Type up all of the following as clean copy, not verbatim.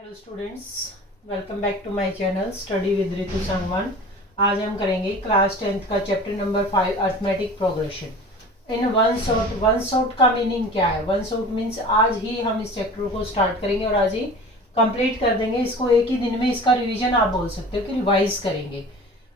Hello students, welcome back to my channel study with Ritu Sangwan. आज हम करेंगे क्लास 10th का chapter number 5 arithmetic progression in one shot. One shot का meaning क्या है? वन शॉट मीन्स आज ही हम इस चैप्टर को स्टार्ट करेंगे और आज ही कंप्लीट कर देंगे इसको। एक ही दिन में इसका रिवीजन आप बोल सकते हो कि रिवाइज करेंगे।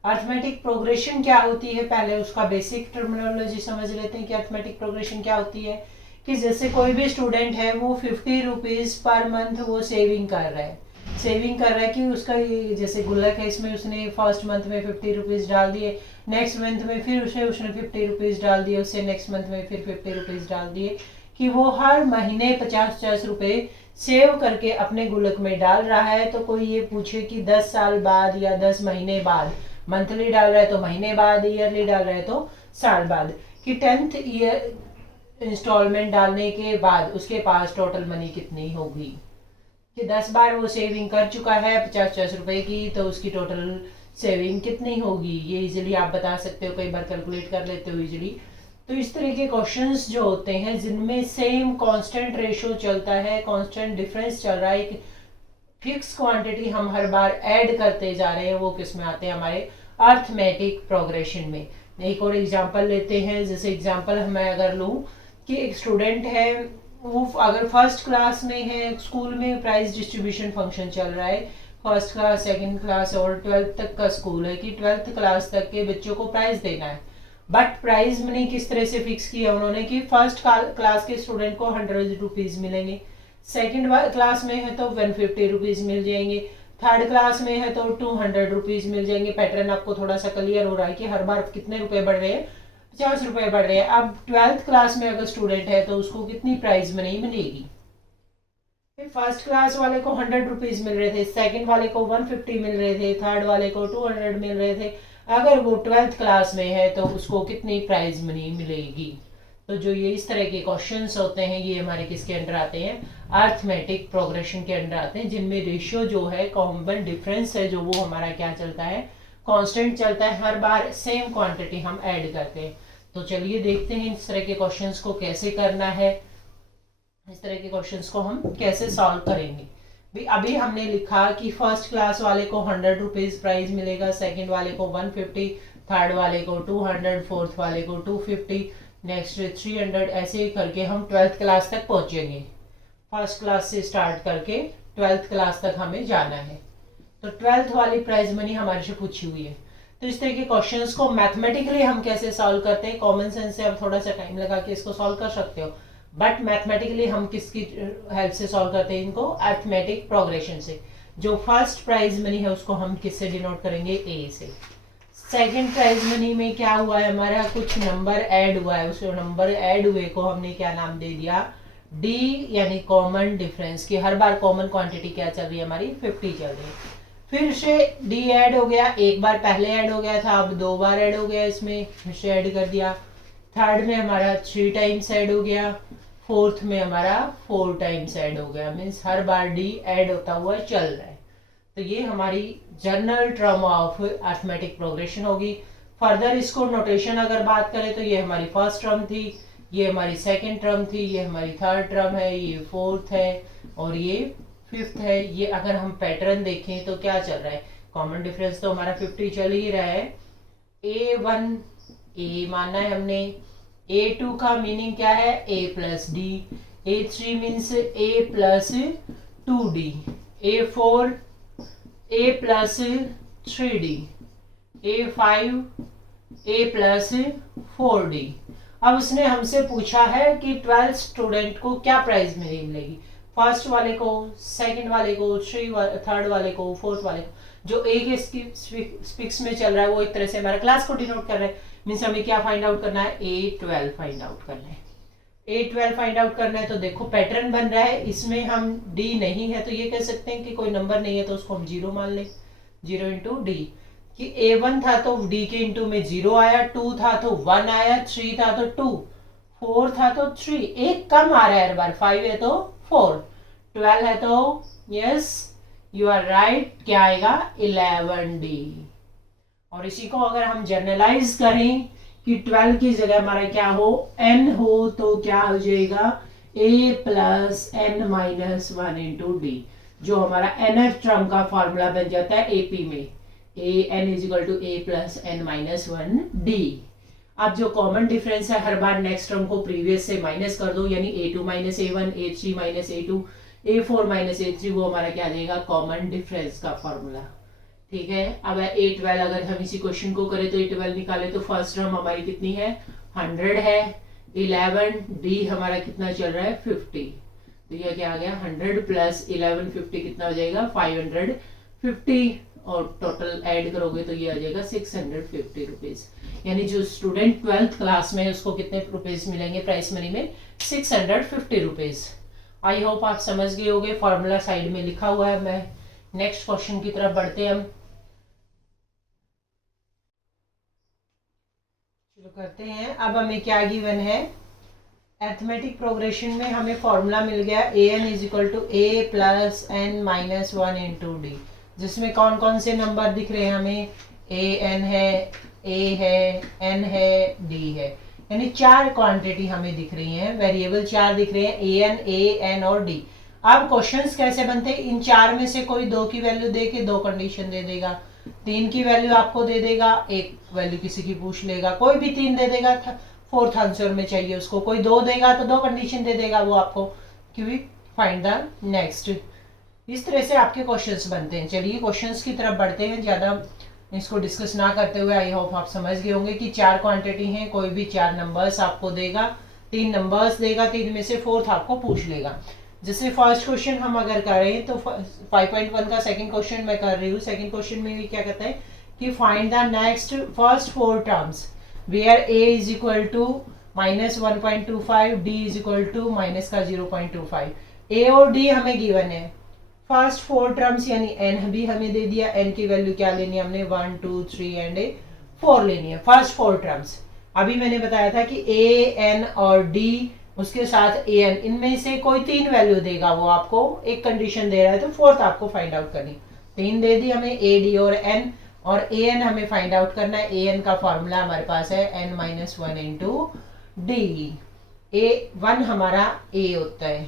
अर्थमेटिक प्रोग्रेशन क्या होती है, पहले उसका बेसिक टर्मिनोलॉजी समझ लेते हैं कि अर्थमेटिक प्रोग्रेशन क्या होती है। कि जैसे कोई भी स्टूडेंट है वो 50 रुपीज़ पर मंथ वो सेविंग कर रहा है कि उसका ये जैसे गुल्लक है, इसमें उसने फर्स्ट मंथ में 50 रुपीज़ डाल दिए, नेक्स्ट मंथ में फिर उसने 50 रुपीज़ डाल दिए, उससे नेक्स्ट मंथ में फिर 50 रुपीज़ डाल दिए, कि वो हर महीने 50-50 रुपये सेव करके अपने गुल्लक में डाल रहा है। तो कोई ये पूछे कि 10 साल बाद या 10 महीने बाद, मंथली डाल रहा है तो महीने बाद, ईयरली डाल रहा है तो साल बाद, कि 10th ईयर इंस्टॉलमेंट डालने के बाद उसके पास टोटल मनी कितनी होगी। कि 10 बार वो सेविंग कर चुका है 50-50 रुपए की, तो उसकी टोटल सेविंग कितनी होगी, ये इजीली आप बता सकते हो, कई बार कैलकुलेट कर लेते हो इजीली। तो इस तरह के क्वेश्चंस जो होते हैं जिनमें सेम कांस्टेंट रेशो चलता है, कांस्टेंट डिफरेंस चल रहा है, एक फिक्स क्वांटिटी हम हर बार ऐड करते जा रहे हैं, वो किस में आते हैं? हमारे अर्थमेटिक प्रोग्रेशन में। एक और एग्जांपल लेते हैं। जैसे एग्जांपल मैं अगर लूँ कि एक स्टूडेंट है, वो अगर फर्स्ट क्लास में है, स्कूल में प्राइज डिस्ट्रीब्यूशन फंक्शन चल रहा है, फर्स्ट क्लास, सेकंड क्लास और 12th तक का स्कूल है, कि 12th क्लास तक के बच्चों को प्राइज देना है। बट प्राइज मनी किस तरह से फिक्स किया उन्होंने कि फर्स्ट क्लास के स्टूडेंट को 100 रुपीज़ मिलेंगे, सेकेंड क्लास में है तो 150 रुपीज़ मिल जाएंगे, थर्ड क्लास में है तो 200 रुपीज़ मिल जाएंगे। पैटर्न आपको थोड़ा सा क्लियर हो रहा है कि हर बार कितने रुपए बढ़ रहे हैं? 50 रुपए बढ़ रहे हैं। अब 12th क्लास में अगर स्टूडेंट है तो उसको कितनी प्राइज मनी मिलेगी? फर्स्ट क्लास वाले को 100 रुपीज मिल रहे थे, सेकंड वाले को 150 मिल रहे थे, थर्ड वाले को 200 मिल रहे थे। अगर वो 12th क्लास में है तो उसको कितनी प्राइज मनी मिलेगी? तो जो ये इस तरह के क्वेश्चंस होते हैं, ये हमारे किसके अंडर आते हैं? अर्थमेटिक प्रोग्रेशन के अंडर आते हैं, जिनमें रेशियो जो है, कॉमन डिफरेंस है जो, वो हमारा क्या चलता है? कांस्टेंट चलता है। हर बार सेम क्वांटिटी हम ऐड करते हैं। तो चलिए देखते हैं इस तरह के क्वेश्चंस को कैसे करना है, इस तरह के क्वेश्चंस को हम कैसे सॉल्व करेंगे। भी अभी हमने लिखा कि फर्स्ट क्लास वाले को 100 रुपीज़ प्राइज मिलेगा, सेकंड वाले को 150, थर्ड वाले को 200, फोर्थ वाले को 250, नेक्स्ट 300, ऐसे ही करके हम 12th क्लास तक पहुंचेंगे। फर्स्ट क्लास से स्टार्ट करके 12th क्लास तक हमें जाना है। तो 12th वाली प्राइज मनी हमारे से पूछी हुई है। तो इस तरह के क्वेश्चंस को मैथमेटिकली हम कैसे सॉल्व करते हैं? कॉमन सेंस से आप थोड़ा सा टाइम लगा के इसको सॉल्व कर सकते हो, बट मैथमेटिकली हम किसकी हेल्प से सॉल्व करते हैं इनको? अर्थमेटिक प्रोग्रेशन से। जो फर्स्ट प्राइज मनी है उसको हम किससे डिनोट करेंगे? ए से। सेकंड प्राइज मनी में क्या हुआ है हमारा? कुछ नंबर ऐड हुआ है, उस नंबर ऐड हुए को हमने क्या नाम दे दिया? डी, यानी कॉमन डिफरेंस। की हर बार कॉमन क्वांटिटी क्या चल रही है हमारी? 50 चल रही है। फिर से डी ऐड हो गया, एक बार पहले ऐड हो गया था, अब 2 बार ऐड हो गया, इसमें फिर से ऐड कर दिया। थर्ड में हमारा 3 टाइम्स ऐड हो गया, फोर्थ में हमारा 4 टाइम्स ऐड हो गया। मीन्स हर बार डी ऐड होता हुआ चल रहा है। तो ये हमारी general term of arithmetic progression होगी। फर्दर इसको नोटेशन अगर बात करें तो ये हमारी फर्स्ट टर्म थी, ये हमारी सेकेंड टर्म थी, ये हमारी थर्ड टर्म है, ये फोर्थ है और ये फिफ्थ है। ये अगर हम पैटर्न देखें तो क्या चल रहा है? कॉमन डिफरेंस तो हमारा 50 चल ही रहा है। A1 ए मानना है हमने। A2 का मीनिंग क्या है? A plus D. A3 means A plus 2D। A4 A plus 3D। A5 A plus 4D। अब उसने हमसे पूछा है कि 12th स्टूडेंट को क्या प्राइज मिलेगी? फर्स्ट वाले को, सेकंड वाले को, थर्ड वाले को, फोर्थ वाले को। जो एक स्पिक्स में चल रहा है वो एक तरह से हमारा क्लास को डिनोट कर रहा है। मीन्स हमें क्या फाइंड आउट करना है? A12 फाइंड आउट करना है। A12 फाइंड आउट करना है तो देखो पैटर्न बन रहा है, इसमें हम D नहीं है तो ये कह सकते हैं कि कोई नंबर नहीं है तो उसको हम 0 मान लें। 0 इंटू डी, कि A1 था तो D के इंटू में 0 आया, 2 था तो 1 आया, 3 था तो 2, 4 था तो 3, एक कम आ रहा है हर बार, 5 है तो 4, 12 है तो यस यू आर राइट, क्या आएगा? 11D। और इसी को अगर हम जर्नलाइज करें कि 12 की जगह हमारा क्या हो? N हो तो क्या हो जाएगा? A plus N minus 1 into D. जो हमारा nth टर्म का फॉर्मूला बन जाता है AP में, an is equal to a plus n minus 1d। अब जो कॉमन डिफरेंस है, हर बार नेक्स्ट टर्म को प्रीवियस से माइनस कर दो, यानी a2 minus a1, a3 minus a2, a4 minus a3, वो हमारा क्या देगा, कॉमन डिफरेंस का फॉर्मूला। ठीक है, अब a12 अगर हम इसी क्वेश्चन को करें तो a12 निकाले तो फर्स्ट टर्म हमारी कितनी है, 100 है, 11 d हमारा कितना चल रहा है, 50। तो यह क्या आ गया, 100 प्लस 11 50 कितना हो जाएगा, 550, और टोटल ऐड करोगे तो ये आ जाएगा 650 रुपीज। यानी जो स्टूडेंट 12th क्लास में उसको कितने रुपीज मिलेंगे प्राइस मनी में, 650 रुपीज। आई होप आप समझ गए होंगे, फॉर्मूला साइड में लिखा हुआ है। मैं नेक्स्ट क्वेश्चन की तरफ बढ़ते हैं, हम शुरू करते हैं। अब हमें क्या गिवन है, अरिथमेटिक प्रोग्रेशन में हमें फॉर्मूला मिल गया an is equal to a plus n minus 1 into D, जिसमें कौन कौन से नंबर दिख रहे हैं हमें, an है, a है, n है, d है, यानी 4 क्वांटिटी हमें दिख रही हैं, वेरिएबल 4 दिख रहे हैं, an, a, n और d। अब क्वेश्चंस कैसे बनते हैं, इन 4 में से कोई 2 की वैल्यू दे के 2 कंडीशन दे देगा, 3 की वैल्यू आपको दे देगा, 1 वैल्यू किसी की पूछ लेगा, कोई भी 3 दे देगा, 4th आंसर में चाहिए उसको, कोई 2 देगा तो 2 कंडीशन दे देगा वो आपको, क्योंकि फाइंड द नेक्स्ट। इस तरह से आपके क्वेश्चंस बनते हैं। चलिए क्वेश्चंस की तरफ बढ़ते हैं, ज़्यादा इसको डिस्कस ना करते हुए आई होप आप समझ गए होंगे कि 4 क्वांटिटी हैं, कोई भी 4 नंबर्स आपको देगा, 3 नंबर्स देगा, 3 में से 4th आपको पूछ लेगा। जैसे फर्स्ट क्वेश्चन हम अगर करें तो 5.1 का सेकंड क्वेश्चन मैं कर रही हूँ। सेकंड क्वेश्चन में भी क्या कहता है कि find the next first 4 terms where a is equal to minus 1.25, d is equal to minus का 0.25। a और d हमें गिवन है, फर्स्ट 4 टर्म्स यानी n भी हमें दे दिया, n की वैल्यू क्या लेनी है हमने, 1 2 3 एंड 4 लेनी है, फर्स्ट 4 टर्म्स। अभी मैंने बताया था कि a n और d उसके साथ a n, इनमें से कोई 3 वैल्यू देगा, वो आपको एक कंडीशन दे रहा है तो 4th आपको फाइंड आउट करनी। 3 दे दी हमें, a d और n, और a n हमें फाइंड आउट करना है। a n का फॉर्मूला हमारे पास है n minus 1 into D, a1 हमारा a होता है,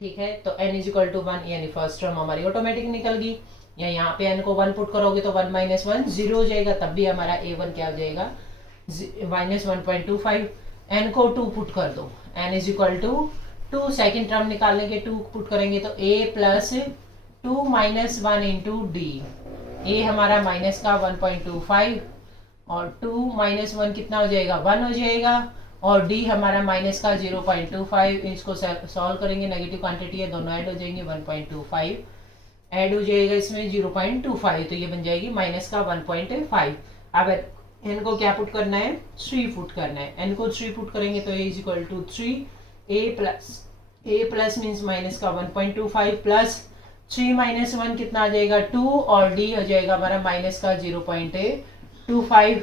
ठीक है, तो n इज इक्वल टू 1, यानी फर्स्ट टर्म हमारी ऑटोमेटिक निकल गई। या यहाँ पे n को 1 पुट करोगे तो 1 माइनस 1 0 हो जाएगा, तब भी हमारा a1 क्या हो जाएगा, माइनस 1.25। n को 2 पुट कर दो, n is equal to 2, second term निकालने के 2 पुट करेंगे तो a plus 2 minus 1 into D, a हमारा माइनस का 1.25 और 2 माइनस 1 कितना हो जाएगा, 1 हो जाएगा, और d हमारा माइनस का 0.25। इसको सॉल्व करेंगे, नेगेटिव क्वांटिटी है, दोनों ऐड हो जाएंगे, 1.25 ऐड हो जाएगा इसमें 0.25, तो ये बन जाएगी माइनस का 1.5। अब n को क्या पुट करना है, 3 पुट करना है, n को 3 पुट करेंगे तो a is equal to 3, a plus means minus का 1.25 प्लस 3 माइनस 1 कितना आ जाएगा, 2, और d हो जाएगा हमारा माइनस का 0.25।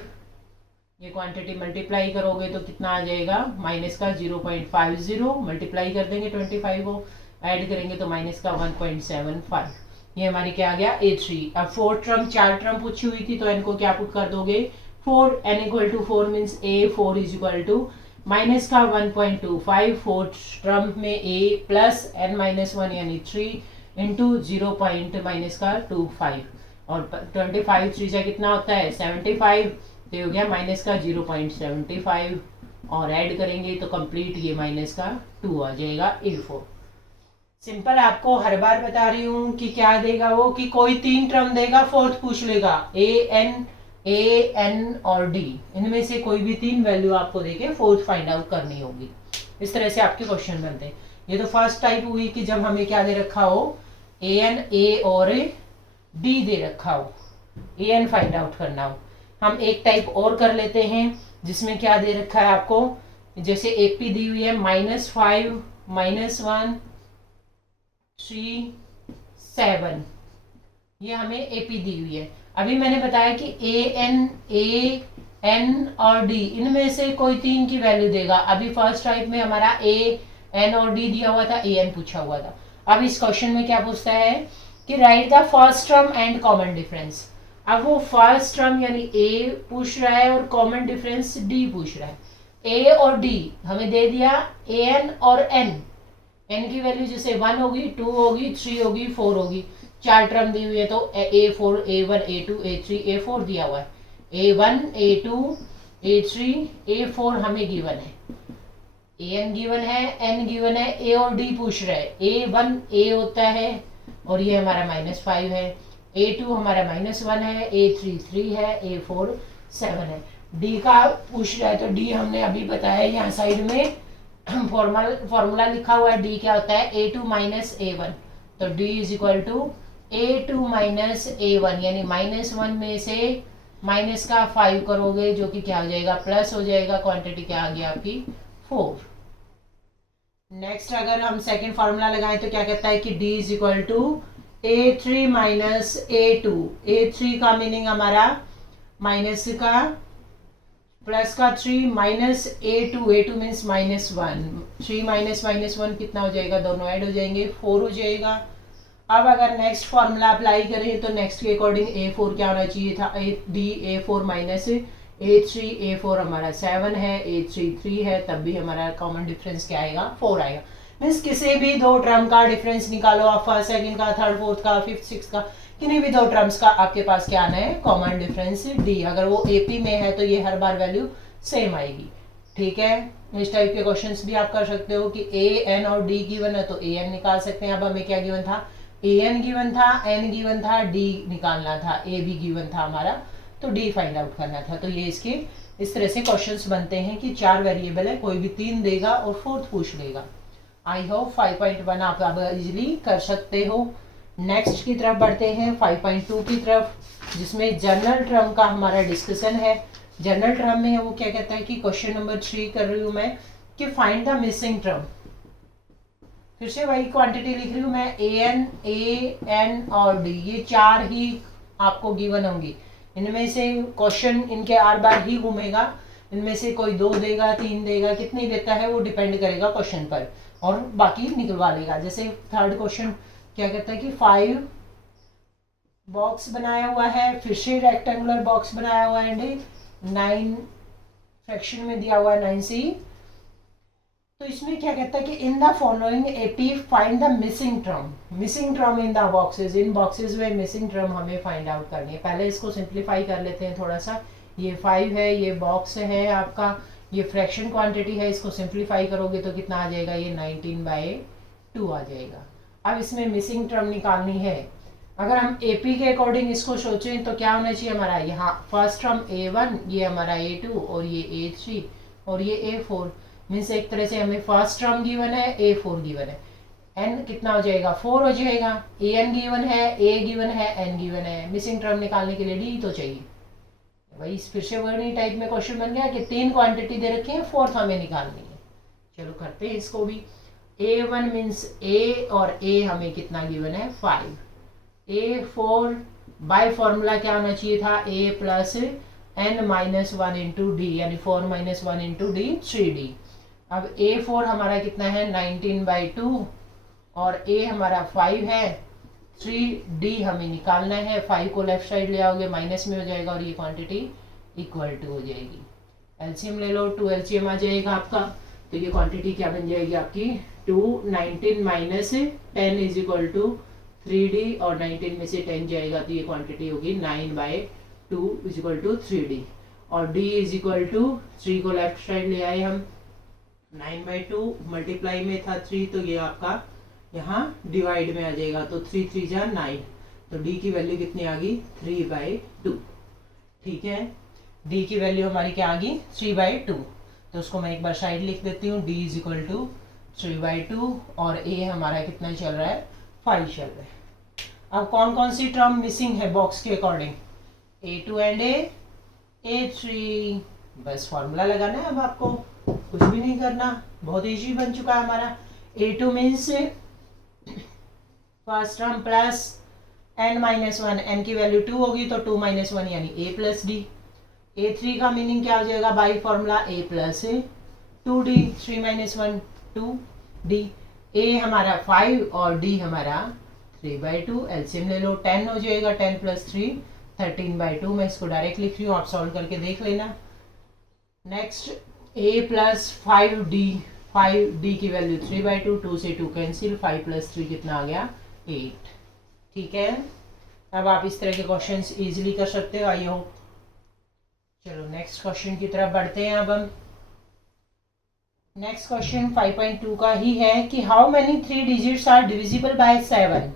ये क्वांटिटी मल्टीप्लाई करोगे तो कितना आ जाएगा, माइनस का 0.50, मल्टीप्लाई कर देंगे 25 को, ऐड करेंगे तो माइनस का 1.75। ये हमारी क्या आ गया, a3। अब 4 टर्म 4 टर्म पूछी हुई थी तो n को क्या पुट कर दोगे, 4, n equal to 4 means a4 is equal to minus का 1.25, 4 टर्म में a प्लस n माइनस 1 यानी 3 इंटू 0 माइनस का 25, और 25 3 से कितना होता है 75, तो हो गया माइनस का 0.75, और ऐड करेंगे तो कंप्लीट ये माइनस का 2 आ जाएगा, a4। सिंपल, आपको हर बार बता रही हूँ कि क्या देगा वो, कि कोई 3 टर्म देगा, 4th पूछ लेगा, a n और d, इनमें से कोई भी 3 वैल्यू आपको देके 4th फाइंड आउट करनी होगी। इस तरह से आपके क्वेश्चन बनते हैं। ये तो फर्स्ट टाइप हुई कि जब हमें क्या दे रखा हो, a और d दे रखा हो, a n फाइंड आउट करना हो। हम एक टाइप और कर लेते हैं जिसमें क्या दे रखा है आपको, जैसे AP दी हुई है -5 -1 3 7, ये हमें AP दी हुई है। अभी मैंने बताया कि a n और d, इनमें से कोई 3 की वैल्यू देगा। अभी फर्स्ट टाइप में हमारा a n और d दिया हुआ था, a n पूछा हुआ था। अब इस क्वेश्चन में क्या पूछता है कि right the first term and common difference. अब वो फर्स्ट टर्म यानी a पूछ रहा है और कॉमन डिफरेंस d पूछ रहा है। a और d हमें दे दिया an और n, एन की वैल्यू जैसे 1 होगी, 2 होगी, 3 होगी, 4 होगी, 4 टर्म दी हुई है तो A4 A1 A2 A3 A4 दिया हुआ है, A1 A2 A3 A4 हमें गिवन है, एन गिवन है, एन गिवन है, ए और डी पूछ रहे हैं। A1 A होता है और ये हमारा -5 है, A2 हमारा -1 है, A3 3 है, A4 7 है। डी का पूछ रहा है तो डी हमने अभी बताया, यहाँ साइड में फॉर्मूला लिखा हुआ है। डी क्या होता है, A2 माइनस A1, तो D is equal to A2 minus A1, यानी -1 में से माइनस का 5 करोगे जो कि क्या हो जाएगा, प्लस हो जाएगा, क्वांटिटी क्या आ गया आपकी 4। नेक्स्ट अगर हम सेकंड फार्मूला लगाएं तो क्या कहता है कि D is equal to A3 minus A2, A3 का मीनिंग हमारा माइनस का प्लस का 3 minus A2, A2 means -1, 3 minus -1 कितना हो जाएगा, दोनों ऐड हो जाएंगे, 4 हो जाएगा। अब अगर नेक्स्ट फॉर्मूला अप्लाई करें तो नेक्स्ट के अकॉर्डिंग A4 क्या होना चाहिए था, D A4 minus A3, A4 हमारा 7 है, A3 3 है, तब भी हमारा कॉमन डिफरेंस क्या आएगा, 4 आएगा। मीन्स किसी भी दो टर्म का डिफरेंस निकालो आप, फर्स्ट सेकंड का, थर्ड फोर्थ का, फिफ्थ सिक्स का, किन्हीं भी दो टर्म्स का आपके पास क्या आना है, कॉमन डिफरेंस डी। अगर वो एपी में है तो ये हर बार वैल्यू सेम आएगी। ठीक है, इस टाइप के क्वेश्चंस भी आप कर सकते हो कि ए एन और डी गिवन है तो ए एन निकाल सकते हैं। अब हमें क्या गिवन था, ए एन गिवन था, एन गिवन था, डी निकालना था, ए भी गिवन था हमारा, तो डी फाइंड आउट करना था। तो ये इसके इस तरह से क्वेश्चंस बनते हैं कि 4 वेरिएबल है, कोई भी 3 देगा और फोर्थ पूछ लेगा। आई होप 5.1 आप इजिली कर सकते हो। नेक्स्ट की तरफ बढ़ते हैं 5.2 की तरफ, जिसमें जनरल टर्म का हमारा डिस्कशन है। जनरल टर्म में वो क्या कहता है कि क्वेश्चन नंबर 3 कर रही हूँ मैं कि फाइंड द मिसिंग टर्म। फिर से वही क्वांटिटी लिख रही हूँ मैं, ए एन और डी, ये 4 ही आपको गिवन होंगी। इनमें से क्वेश्चन इनके आर बार ही घूमेगा, इनमें से कोई 2 देगा, 3 देगा, कितनी देता है वो डिपेंड करेगा क्वेश्चन पर, और बाकी निकलवा लेगा। जैसे थर्ड क्वेश्चन क्या कहता है कि 5 बॉक्स बनाया हुआ है, फिर से रेक्टेंगुलर बॉक्स बनाया हुआ है, एंड 9 फ्रैक्शन में दिया हुआ है 9c। तो इसमें क्या कहता है कि in the following 80 find the missing term. Missing term in the boxes, in boxes में मिसिंग टर्म हमें फाइंड आउट करनी है। पहले इसको सिंप्लीफाई कर लेते हैं थोड़ा सा। ये 5 है, ये बॉक्स है आपका, ये फ्रैक्शन क्वांटिटी है, इसको सिंप्लीफाई करोगे तो कितना आ जाएगा, ये 19/2 आ जाएगा। अब इसमें मिसिंग टर्म निकालनी है। अगर हम एपी के अकॉर्डिंग इसको सोचें तो क्या होना चाहिए हमारा, यहाँ फर्स्ट टर्म A1, ये हमारा A2 और ये A3 और ये A4। मीन्स एक तरह से हमें फर्स्ट टर्म गिवन है, A4 गिवन है, एन कितना हो जाएगा, 4 हो जाएगा। एन गिवन है, ए गिवन है, एन गिवन है। मिसिंग टर्म निकालने के लिए डी तो चाहिए। वही फिर से वही टाइप में क्वेश्चन बन गया कि 3 क्वांटिटी दे रखी है, फोर्थ हमें निकालनी है। चलो करते हैं इसको भी। A1 मीन्स A और A हमें कितना गिवन है, 5। A4 बाय फॉर्मूला क्या होना चाहिए था, A plus n-1 into D, यानी 4 - 1 इंटू डी 3D। अब A4 हमारा कितना है, 19/2 और A हमारा 5 है, 3D हमें निकालना है। 5 को लेफ्ट साइड ले आओगे माइनस में हो जाएगा और ये क्वांटिटी इक्वल टू हो जाएगी। एलसीएम ले लो, 2 एलसीएम आ जाएगा आपका, तो ये क्वांटिटी क्या बन जाएगी आपकी, 2 19 minus 10 is equal to 3D, और 19 में से 10 जाएगा तो ये क्वांटिटी होगी 9/2 इज इक्वल टू 3D। और D इज इक्वल टू 3 को लेफ्ट साइड ले आए हम, 9/2 मल्टीप्लाई में था 3, तो ये आपका यहाँ डिवाइड में आ जाएगा, तो 3 3 जा 9, तो D की वैल्यू कितनी आ गई, 3/2। ठीक है, D की वैल्यू हमारी क्या आ गई, 3/2। तो उसको मैं एक बार साइड लिख देती हूँ, D इज इक्वल टू 3/2 और A हमारा कितना चल रहा है, 5 चल रहा है। अब कौन कौन सी टर्म मिसिंग है बॉक्स के अकॉर्डिंग, A2 एंड A3। बस फॉर्मूला लगाना है, अब आपको कुछ भी नहीं करना, बहुत इजी बन चुका है हमारा। A2 means first term plus n-1, n की वैल्यू 2 होगी तो 2 - 1 यानी A प्लस D। A3 का मीनिंग क्या हो जाएगा, by formula A plus 2D, 3 - 1 2D। A हमारा 5 और D हमारा 3/2। एलसीएम ले लो, 10 हो जाएगा, 10 + 3 13/2। मैं इसको डायरेक्ट लिख रही हूँ, आप सॉल्व करके देख लेना। Next A plus 5D, 5 D की वैल्यू 3/2, 2 से 2 कैंसिल, 5 + 3 कितना आ गया 8। ठीक है, अब आप इस तरह के क्वेश्चंस इजीली कर सकते हो। I hope. चलो नेक्स्ट क्वेश्चन की तरफ बढ़ते हैं। अब हम नेक्स्ट क्वेश्चन 5.2 का ही है कि how many 3 digits are divisible by 7।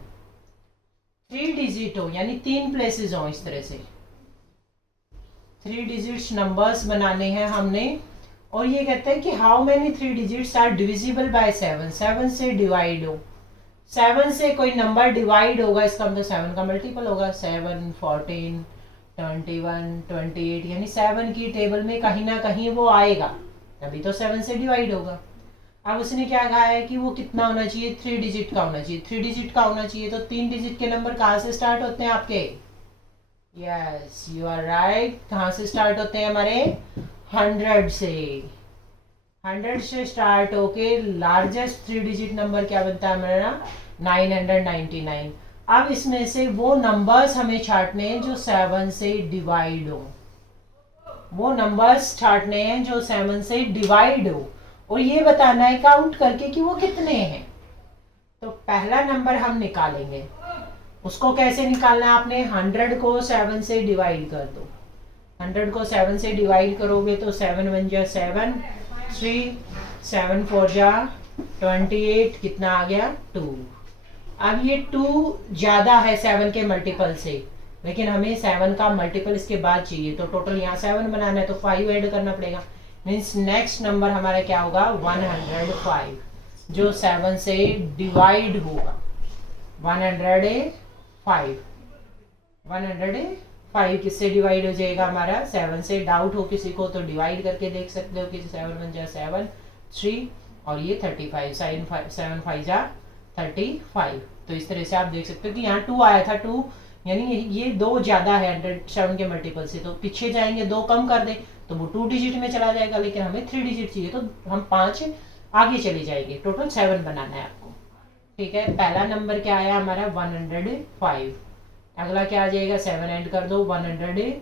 3 digit हो यानी 3 प्लेसेस हो, इस तरह से 3 डिजिट्स नंबर्स बनाने हैं हमने। और ये कहते हैं कि how many 3 digits are divisible by 7। 7 से डिवाइड हो, 7 से कोई नंबर डिवाइड होगा, इसका मतलब 7 का मल्टीपल होगा। 7, 14, 21, 28 यानी 7 की टेबल में कहीं ना कहीं वो आएगा, तभी तो 7 से डिवाइड होगा। अब उसने क्या कहा है कि वो कितना होना चाहिए, 3 डिजिट का होना चाहिए। 3 डिजिट का होना चाहिए तो 3 डिजिट के नंबर कहाँ से स्टार्ट होते हैं आपके? Yes, you are right. कहाँ से स्टार्ट होते हैं हमारे? 100 से। 100 से स्टार्ट होके लार्जेस्ट 3 डिजिट नंबर क्या बनता है हमारा? 999। अब इसमें से वो नंबर्स हमें छांटने हैं जो 7 से डिवाइड हो। वो नंबर्स छांटने हैं जो 7 से डिवाइड हो, और ये बताना है काउंट करके कि वो कितने हैं। तो पहला नंबर हम निकालेंगे, उसको कैसे निकालना है आपने? 100 को 7 से डिवाइड कर दो। 100 को 7 से डिवाइड करोगे तो 7 1 जा 7, 3, 7 4 जा 28, कितना आ गया 2। अब ये 2 ज्यादा है 7 के मल्टीपल से, लेकिन हमें 7 का मल्टीपल इसके बाद चाहिए, तो टोटल यहाँ 7 बनाना है तो 5 ऐड करना पड़ेगा। मीन्स नेक्स्ट नंबर हमारा क्या होगा? 105, जो 7 से डिवाइड होगा। 105 किससे डिवाइड हो जाएगा हमारा? 7 से। डाउट हो किसी को तो डिवाइड करके देख सकते हो कि 7 1 जा 7, 3 और ये 35, 7 5 जा 35। तो इस तरह से आप देख सकते हो कि यहाँ 2 आया था, 2 यानी ये 2 ज्यादा है 107 के मल्टीपल से, तो पीछे जाएंगे 2 कम कर दे तो वो 2 डिजिट में चला जाएगा, लेकिन हमें 3 डिजिट चाहिए तो हम 5 आगे चले जाएंगे। टोटल 7 बनाना है आपको। ठीक है, पहला नंबर क्या आया हमारा? 105। अगला क्या आ जाएगा? 7 ऐड कर दो, 112।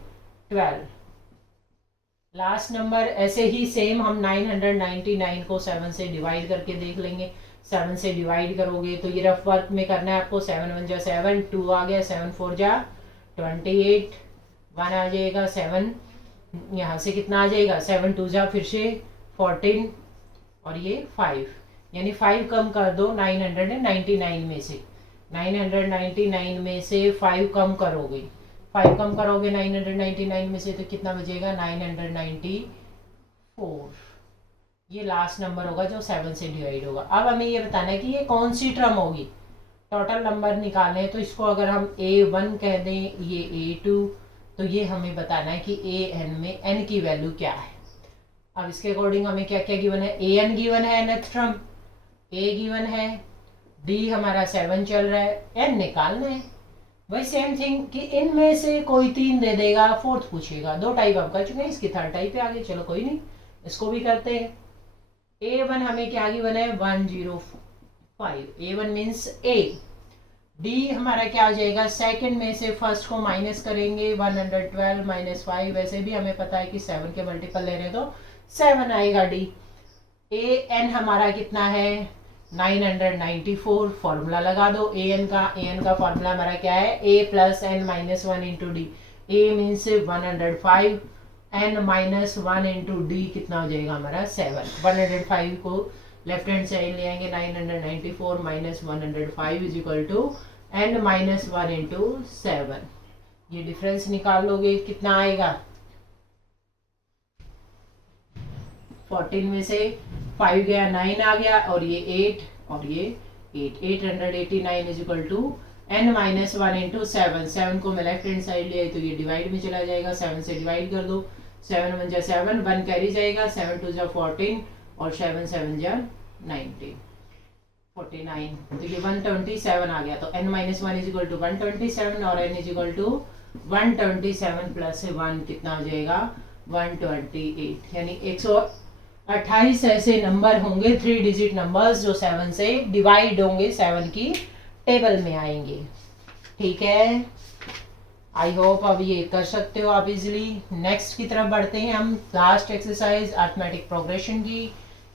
लास्ट नंबर ऐसे ही सेम हम 999 को 7 से डिवाइड करके देख लेंगे। 7 से डिवाइड करोगे तो ये रफ वर्क में करना है आपको। 7 1 जा 7, 2 आ गया, 7 4 जा 28, 1 आ जाएगा 7, यहाँ से कितना आ जाएगा? 7 2 जा फिर से 14 और ये 5, यानी 5 कम कर दो 999 में से। 999 में से 5 कम करोगे, 5 कम करोगे 999 में से तो कितना बचेगा? 994। ये लास्ट नंबर होगा जो 7 से डिवाइड होगा। अब हमें ये बताना है कि ये कौन सी टर्म होगी। टोटल नंबर निकालने हैं तो इसको अगर हम A1 कह दें, ये A2, तो ये हमें बताना है कि AN में N की वैल्यू क्या है। अब इसके अकॉर्डिंग हमें क्या क्या गिवन है? AN गिवन है, nth टर्म A गिवन है, D हमारा 7 चल रहा है, N निकालना है। वही सेम थिंग कि इनमें से कोई 3 दे देगा, 4th पूछेगा। 2 टाइप आप कर चुके हैं, इसकी 3rd टाइप पे आगे। चलो कोई नहीं, इसको भी करते हैं। A1 हमें क्या गिवन है? 105। A1 means A। D हमारा क्या हो जाएगा? सेकंड में से फर्स्ट को माइनस करेंगे, 112 माइनस 5। वैसे भी हमें पता है कि 7 के मल्टीपल ले रहे हैं तो 7 आएगा D। AN हमारा कितना है? 994। फॉर्मूला लगा दो AN का फॉर्मूला हमारा क्या है? A + n - 1 into D. A means 105, n - 1 into D कितना हो जाएगा हमारा? 7। 105 को लेफ्ट हैंड साइड ले आएंगे, 994 - 105 is equal to n - 1 into 7। ये डिफरेंस निकाल लोगे, कितना आएगा? 14 में से 5 गया, 9 आ गया, और ये 8 और ये 8। 889 is equal to n - 1 into 7। 7 को मैं लेफ्ट हैंड साइड ले आई तो ये डिवाइड में चला जाएगा। 7 से डिवाइड कर दो, 7 1 जा 7, 1 कैरी जाएगा, 7 2 जा 14 और 7 7 जा 19, 49। तो ये 127 आ गया। तो n - 1 इज इक्वल टू 127 और n is equal to 127 plus 1 कितना हो जाएगा? 128। यानी 128 ऐसे नंबर होंगे 3 डिजिट नंबर्स जो 7 से डिवाइड होंगे, 7 की टेबल में आएंगे। ठीक है, आई होप अब ये कर सकते हो आप इजीली। नेक्स्ट की तरफ बढ़ते हैं हम। लास्ट एक्सरसाइज अरिथमेटिक प्रोग्रेशन की।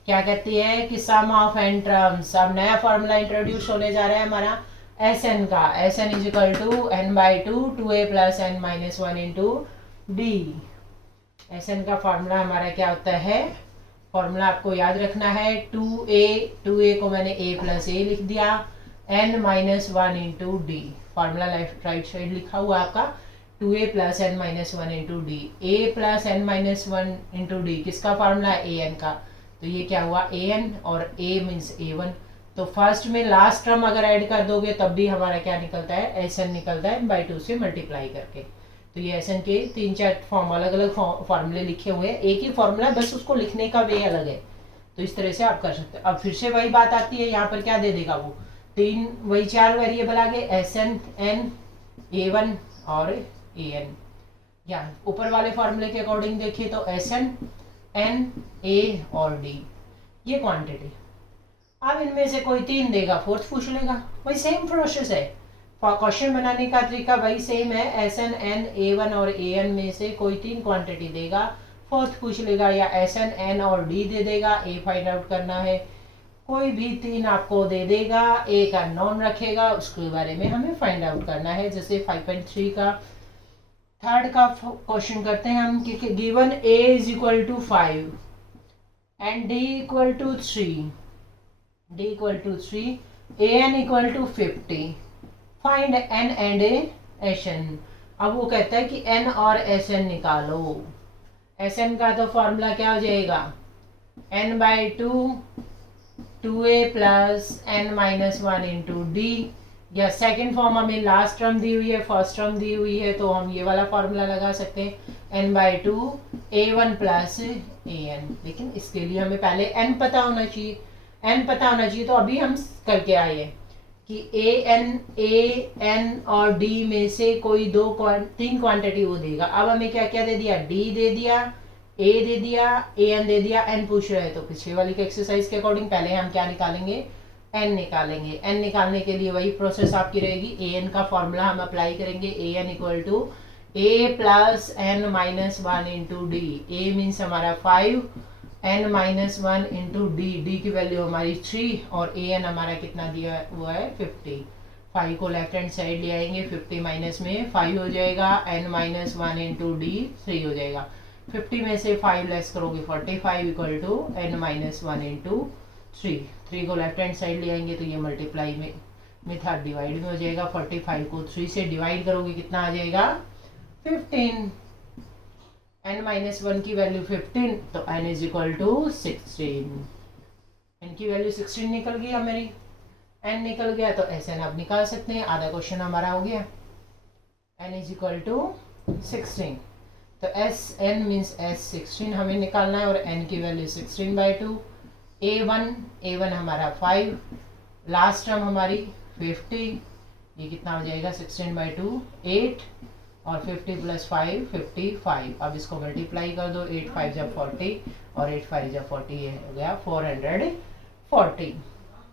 क्या कहती है कि सम ऑफ एन टर्म्स। अब नया फॉर्मूला इंट्रोड्यूस होने जा रहा है हमारा एस एन का। S N is equal to N by two two A plus N minus one into D. S N का फॉर्मूला हमारा क्या होता है, फॉर्मूला आपको याद रखना है, टू ए को मैंने ए प्लस ए लिख दिया, N minus one into D. Formula left right side लिखा हुआ आपका, two A plus N minus one into D. A plus N minus one into D किसका फॉर्मूला है, ए एन का। तो ये क्या हुआ, ए एन और ए मीन्स ए वन। तो फर्स्ट में लास्ट टर्म अगर ऐड कर दोगे तब भी हमारा क्या निकलता है, एस एन निकलता है बाई टू से मल्टीप्लाई करके। तो ये एस एन के 3-4 फॉर्म अलग अलग फॉर्मूले लिखे हुए हैं, एक ही फॉर्मूला बस उसको लिखने का वे अलग है। तो इस तरह से आप कर सकते हैं। अब फिर से वही बात आती है, यहाँ पर क्या दे देगा वो, वही 4 वेरिएबल आ गए, एस एन, एन, ए वन और ए एन। या ऊपर वाले फॉर्मूले के अकॉर्डिंग देखिए तो एस एन, एन, ए और डी ये क्वांटिटी। अब इनमें से कोई 3 देगा, फोर्थ पूछ लेगा, वही सेम प्रोसेस है। क्वेश्चन बनाने का तरीका वही सेम है, एस एन, एन, ए वन और ए एन में से कोई 3 क्वांटिटी देगा, फोर्थ पूछ लेगा, या एस एन, एन और डी दे देगा, ए फाइंड आउट करना है। कोई भी 3 आपको दे देगा, एक अननोन रखेगा, उसके बारे में हमें फाइंड आउट करना है। जैसे 5.3 का थर्ड का क्वेश्चन करते हैं हम कि given A is equal to 5 and D equal to 3, D equal to 3, A N equal to 50, find N and S N. अब वो कहता है कि एन और एस एन निकालो। एस एन का तो फॉर्मूला क्या हो जाएगा, N by two A plus N minus one into D. या सेकेंड फॉर्म हमें लास्ट टर्म दी हुई है, फर्स्ट टर्म दी हुई है, तो हम ये वाला फॉर्मूला लगा सकते हैं, N by two A one plus A N. लेकिन इसके लिए हमें पहले एन पता होना चाहिए, एन पता होना चाहिए। तो अभी हम करके आए हैं कि ए एन और डी में से कोई 3 क्वांटिटी वो देगा। अब हमें क्या क्या दे दिया, डी दे दिया, ए दे दिया, ए एन दे दिया, एन पूछ रहे हैं। तो पिछले वाली के एक्सरसाइज के अकॉर्डिंग पहले हम क्या निकालेंगे, एन निकालेंगे। एन निकालने के लिए वही प्रोसेस आपकी रहेगी, ए एन का फॉर्मूला हम अप्लाई करेंगे, A N equal to A plus N minus one into D. A means हमारा 5, N minus one into D, D की वैल्यू हमारी 3 और ए एन हमारा कितना दिया हुआ है 50। 5 को लेफ्ट हैंड साइड ले आएंगे, 50 माइनस में 5 हो जाएगा, N minus one into D 3 हो जाएगा। 50 में से 5 लेस करोगे 45 equal to N minus one into 3 को लेफ्ट हैंड साइड ले आएंगे तो ये मल्टीप्लाई में मेथड डिवाइड में हो जाएगा। 45 को 3 से डिवाइड करोगे कितना आ जाएगा 15। n माइनस वन की वैल्यू 15, तो n is equal to 16। n की वैल्यू 16 निकल गई हमारी, n निकल गया तो Sn अब निकाल सकते हैं। आधा क्वेश्चन हमारा हो गया, n इज इक्वल टू 16। तो Sn मीन्स S16 हमें निकालना है और n की वैल्यू 16 बाई 2। A1 हमारा 5, लास्ट टर्म हमारी 50, ये कितना हो जाएगा 16 बाई 2 8 और 50 प्लस 5 55। अब इसको मल्टीप्लाई कर दो, 8 5 जब 40 और 8 5 जब 40, ये हो गया 440।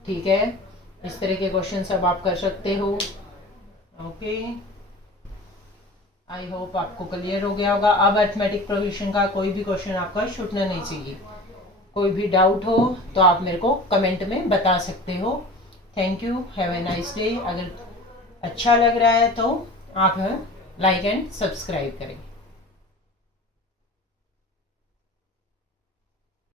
ठीक है, इस तरह के क्वेश्चन सब आप कर सकते हो। ओके, आई होप आपको क्लियर हो गया होगा। अब अरिथमेटिक प्रोग्रेशन का कोई भी क्वेश्चन आपका छूटना नहीं चाहिए। कोई भी डाउट हो तो आप मेरे को कमेंट में बता सकते हो। Thank you, have a nice day. अगर अच्छा लग रहा है तो आप लाइक एंड सब्सक्राइब करें।